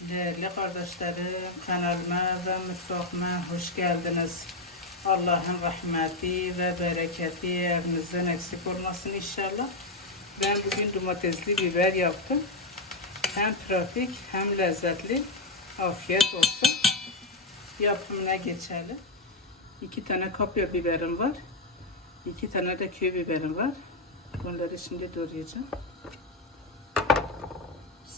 Değerli kardeşlerim, kanalıma ve mutfağıma hoş geldiniz. Allah'ın rahmeti ve bereketi evinizden eksik olmasın inşallah. Ben bugün domatesli biber yaptım. Hem pratik hem lezzetli. Afiyet olsun. Yapımına geçelim. İki tane kapya biberim var. İki tane de köy biberim var. Bunları şimdi doğrayacağım.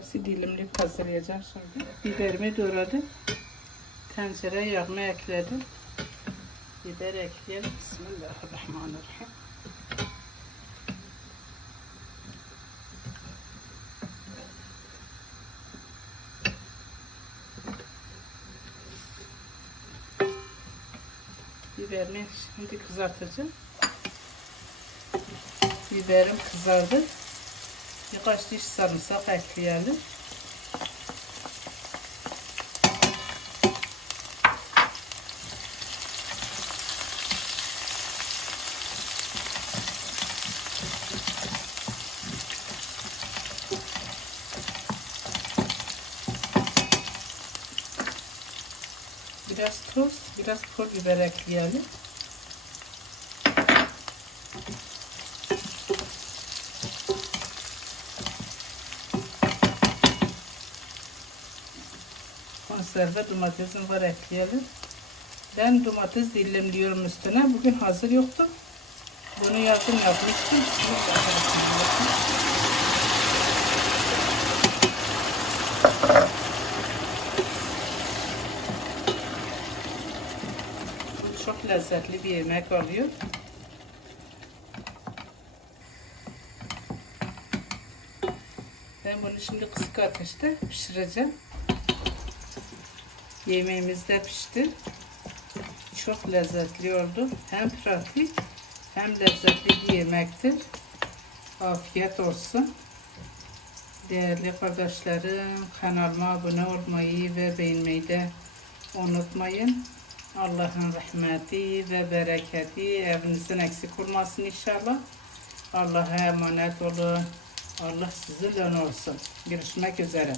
Hepsi dilimli hazırlayacağım şimdi. Biberimi doğradım. Tencereye yağımı ekledim. Biber ekleyelim. Bismillahirrahmanirrahim. Biberimi şimdi kızartacağım. Biberim kızardı. Birkaç diş sarımsak ekleyelim. Biraz tuz, biraz pul biber ekleyelim. Konserve domatesim var ekleyelim. Ben domates dilimliyorum üstüne. Bugün hazır yoktu. Bunu yardım yapmıştım. Çok lezzetli bir yemek oluyor. Ben bunu şimdi kısık ateşte pişireceğim. Yemeğimiz de pişti. Çok lezzetli oldu. Hem pratik hem lezzetli bir yemektir. Afiyet olsun. Değerli kardeşlerim kanalıma abone olmayı ve beğenmeyi de unutmayın. Allah'ın rahmeti ve bereketi evinizden eksik olmasın inşallah. Allah'a emanet olun. Allah sizinle olsun. Görüşmek üzere.